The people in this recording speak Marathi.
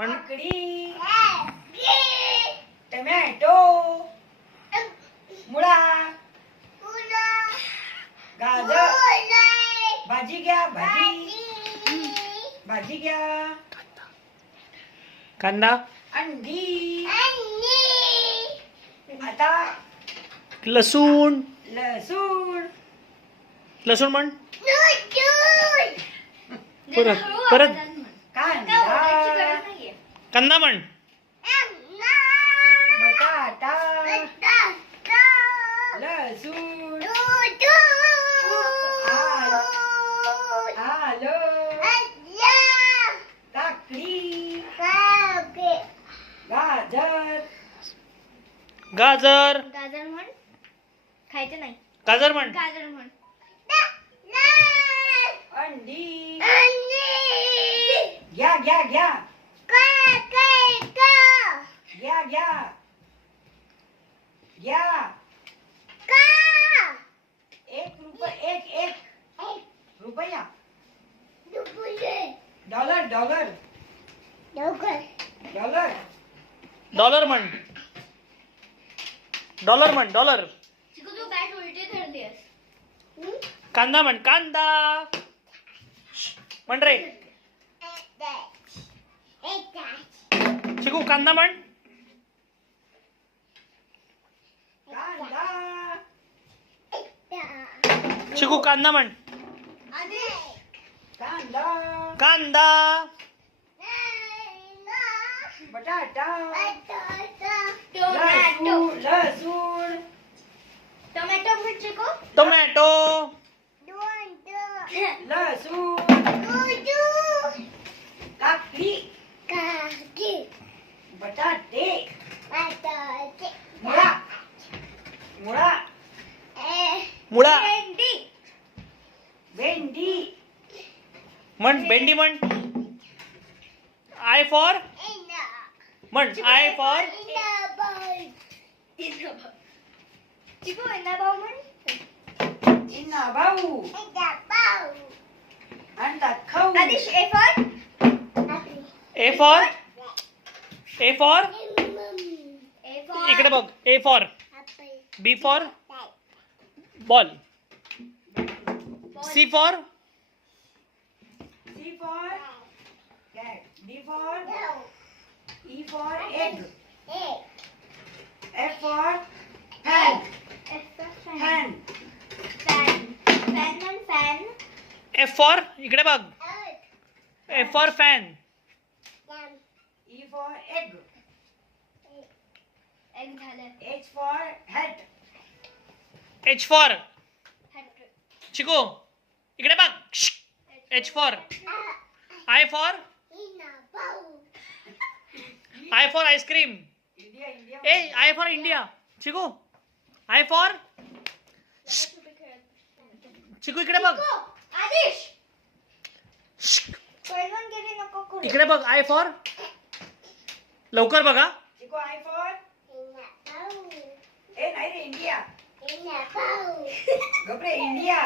काकडी, टोमॅटो, मुळा, गाजर, भाजी घ्या, भाजी घ्या, कांदा, अंडी, आता लसूण लसूण, लसूण म्हण परत कांदा, कांदा म्हण बटाटा, लसूण, आलं, काकडी, गाजर, गाजर गाजर म्हण खायचं नाही. गाजर म्हण गाजर म्हण अंडी, घ्या घ्या घ्या घ्या घ्या घ्या एक रुपया डॉलर डॉलर डॉलर डॉलर म्हण डॉलर म्हण डॉलर चिकू तू बॅट उलटी धरलीस. कांदा म्हण कांदा म्हण रे चिकू कांदा म्हण कांदा चिकू कांदा म्हण कांदा कांदा बटाटा टोमॅटो लसूण टोमॅटो म्हण चिकू. टोमॅटो लसूण काकडी बटाटे मुळा मुळा मुळा भेंडी भेंडी म्हण भेंडी म्हण आय फॉर म्हण आय फॉर चिकू इना भाऊ म्हण. इन्ना भाऊ अंडा खाऊ Adish A for A for A for A for इकडे बघ A for B for ball C for C for cat, D for E for egg, F for fan, fan, fan fan म्हण फॅन. एफ फॉर इकडे बघ F for fan E for egg, एक झालं. H for hat, H for hat. Chiko इकडे बघ H for I for ice cream India, A I for India Chiko I for Chiku इकडे बघ आदिश परवानगी नको करू. इकडे बघ आय फॉर लवकर बघा Chico I for नाही रे इंडिया, गपरे इंडिया,